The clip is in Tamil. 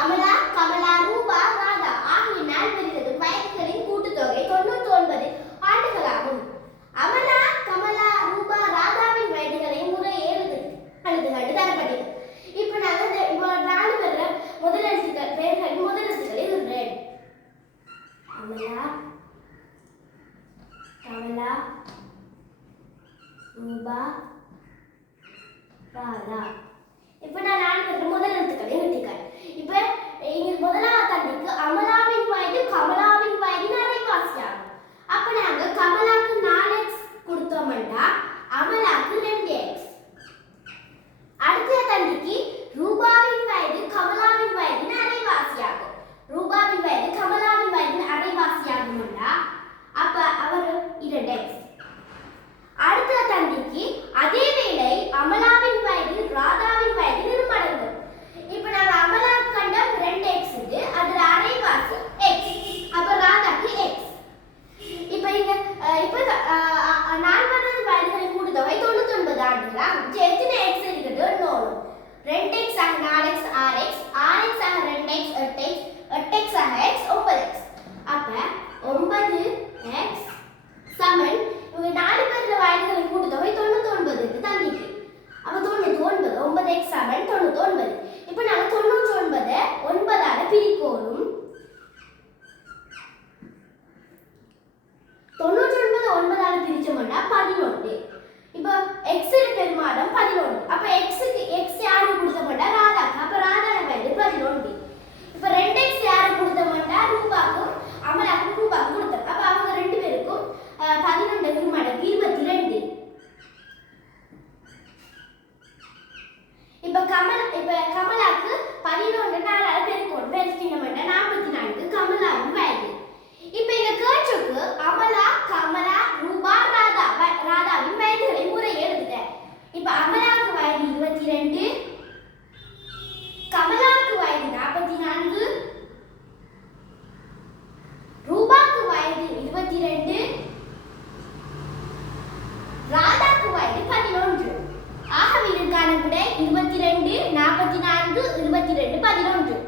அமலா, கமலா, ரூபா, ராதா ஆகிய நால்வர்களது வயதுகளின் கூட்டுத்தொகை 99 ஆண்டுகளாகும். அமலா, கமலா, ரூபா, ராதாவின் வயதுகளை முறையே எழுதுகள் தரப்பட்டது. இப்ப நாங்க நாலு பேர்ல முதல் எழுத்துக்கள் பெயர்களின் முதல் எழுத்துக்களை எழுதுறேன். அமலா, கமலா, ரூபா, ராதா. இப்ப நான் நாலு பேர்ல முதல் எழுத்துக்களை எழுதிக்கிறேன். இப்ப இங்க முதலாவது தண்டிக்கு அமலாவின் வயது கமலாவின் வயதின் அரைவாசியாகும். அப்ப நாங்க கமலாக்கு 4x கொடுத்தோம்னா அமலாக்கு 2x. அடுத்த தண்டிக்கு ரூபாவின் வயது கமலாவின் வயதின் அரைவாசியாகும். ரூபாவின் வயது கமலாவின் வயதின் அரைவாசியாகும்னா அப்ப அவர் 2x. அடுத்த தண்டிக்கு அதே வேளை அமலாவின் வயது ராதாவின் வயதின் இருமடங்கு. இப்ப நாங்க அமலாக்கு கண்டம் 2x இருக்கு, அதுல அரைவாசி x. அப்ப ராதாக்கு x. இப்ப இங்க நால்வரது வயதுகளின் கூட்டுத்தொகை 99 ஆண்டுகளா. எத்தனை x இருக்குது? 2x ஆக 4x 6x, 6x ஆக 2x 8x, 8x ஆக x 9x. அப்ப 9x சமன் இவங்க நாலு பேர்ல வயதுகளின் கூட்டுத்தொகை 99 தந்திக்கு. அப்ப 99 9x சமன் 99. இப்ப நாங்க 99 9ஆல பிரிக்கணும். 99 9ஆல பிரிச்சோம்னா 11. இப்போ x இன் பெருமானம் 11. அப்ப x க்கு x யாருக்கு கொடுத்தோம்னா ராதாக்கு. அப்ப ராதாவோட வயது 11. இப்ப 2x யாருக்கு கொடுத்தோம்னா ரூபாக்கும் அமலாக்கும் ரூபாக்கும் கொடுத்தோம். அப்ப அவங்க ரெண்டு பேருக்கும் 11 பெருமானம் 22. இப்ப கமலாக்கு 11 4ஆல பெருக்கணும். பெருக்கினோம்னா 44 கமலாவின் வயது. இப்ப இந்த கேட்சுக்கு அமலா, கமலா, ரூபா, ராதாவின் வயதுகளை முறையே எழுதுட்டேன். இப்ப அமலாக்கு வயது 22, கமலாக்கு வயது 44, ரூபாக்கு வயது 22, ராதாக்கு வயது 11. ஆகவே இதற்கான விடை 22 44 22 11.